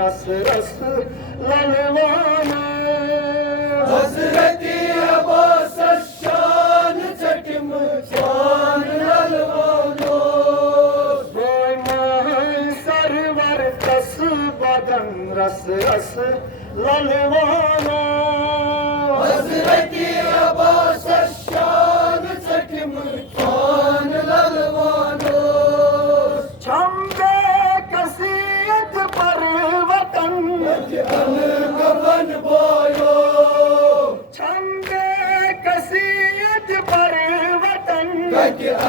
रस रस ललवाना हजरती अब्बास शान चटमचान ललवानो सरवर तस बदन रस रस ललवाना हजरती अब्बास शान चटमचान ललवानो छंबे कसीयत पर वतन अन कफन बोयो छंबे कसीयत पर वतन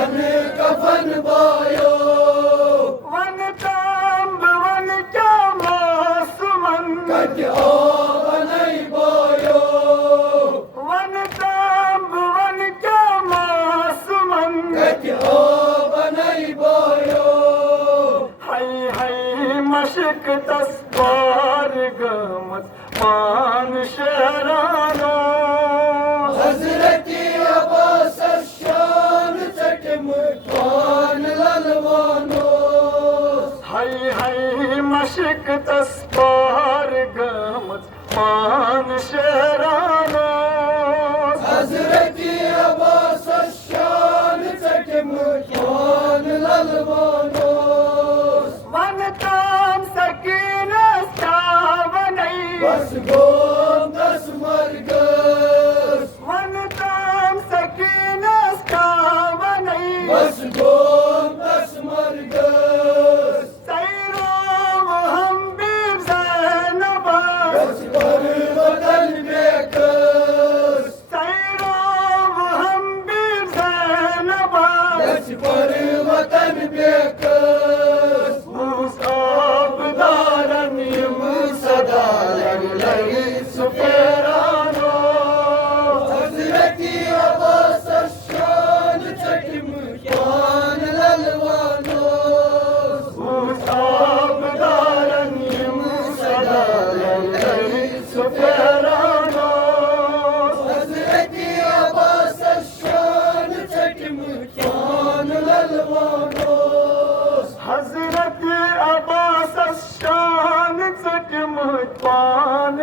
अन कफन बोयो वन तांब वन क्या मासुमन ओ बनई बोयो वन तांब वन क्या मासुमन ओ बनई बोयो हाय हाय मशक तस्बार गमत मान शहराना हजरती अब्बास शान चटमचान ललवानो हाय हाय मशक तस्बार गमत मान शहराना हजरती अब्बास शान चटमचान ललवानो वन ताम सकीना सावनई बस गोम दस मरगस वन ताम सकीना सावनई बस गोम दस मरगस सैराम हम बीर ज़ैनबा बस पर वतन बेकस सैराम हम बीर ज़ैनबा बस पर वतन बेकस मुसाबदारन सदा लगी सुफेरानो हजरती अब्बास शान चटमचान ललवानो मुसाबदारन सदा लगी सुफेरानो हजरती अब्बास शान चटमचान ललवानो हजरत अब्बास शान चटमचान